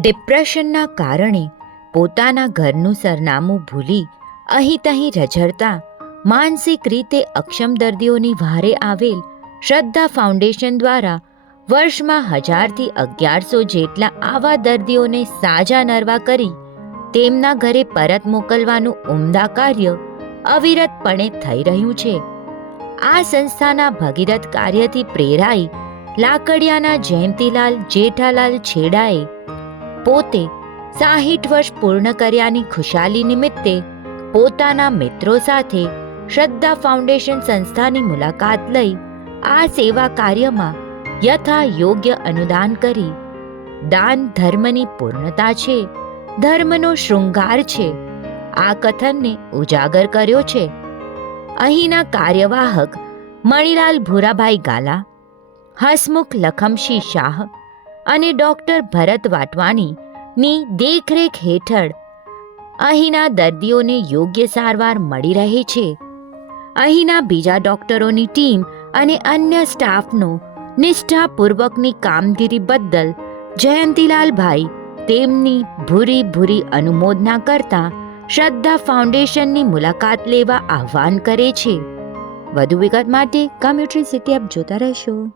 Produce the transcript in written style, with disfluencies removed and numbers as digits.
ડિપ્રેશનના કારણે પોતાના ઘરનું સરનામું ભૂલી અહીં તહીં રઝળતા માનસિક રીતે અક્ષમ દર્દીઓની વહારે આવેલ શ્રદ્ધા ફાઉન્ડેશન દ્વારા વર્ષમાં 1000થી 1100 જેટલા આવા દર્દીઓને સાજા નરવા કરી તેમના ઘરે પરત મોકલવાનું ઉમદા કાર્ય અવિરતપણે થઈ રહ્યું છે. આ સંસ્થાના ભગીરથ કાર્યથી પ્રેરાઈ લાકડિયાના જયંતીલાલ જેઠાલાલ છેડાએ પોતે 60 વર્ષ પૂર્ણ કર્યાની ખુશાલી નિમિત્તે પોતાના મિત્રો સાથે શ્રદ્ધા ફાઉન્ડેશન સંસ્થાની મુલાકાત લઈ આ સેવા કાર્યમાં યથા યોગ્ય અનુદાન કરી દાન ધર્મની પૂર્ણતા છે, ધર્મનો શૃંગાર છે, આ કથનને ઉજાગર કર્યો છે. અહીંના કાર્યવાહક મણિલાલ ભૂરાભાઈ ગાલા, હસમુખ લખમશી શાહ અને ડૉક્ટર ભરત વાટવાણીની દેખરેખ હેઠળ અહીંના દર્દીઓને યોગ્ય સારવાર મળી રહે છે. અહીંના બીજા ડૉક્ટરોની ટીમ અને અન્ય સ્ટાફનો નિષ્ઠાપૂર્વકની કામગીરી બદલ જયંતીલાલભાઈ તેમની ભૂરી ભૂરી અનુમોદના કરતા શ્રદ્ધા ફાઉન્ડેશનની મુલાકાત લેવા આહ્વાન કરે છે. વધુ વિગત માટે કમ્યુનિટી સિટી આપ જોતા રહેશો.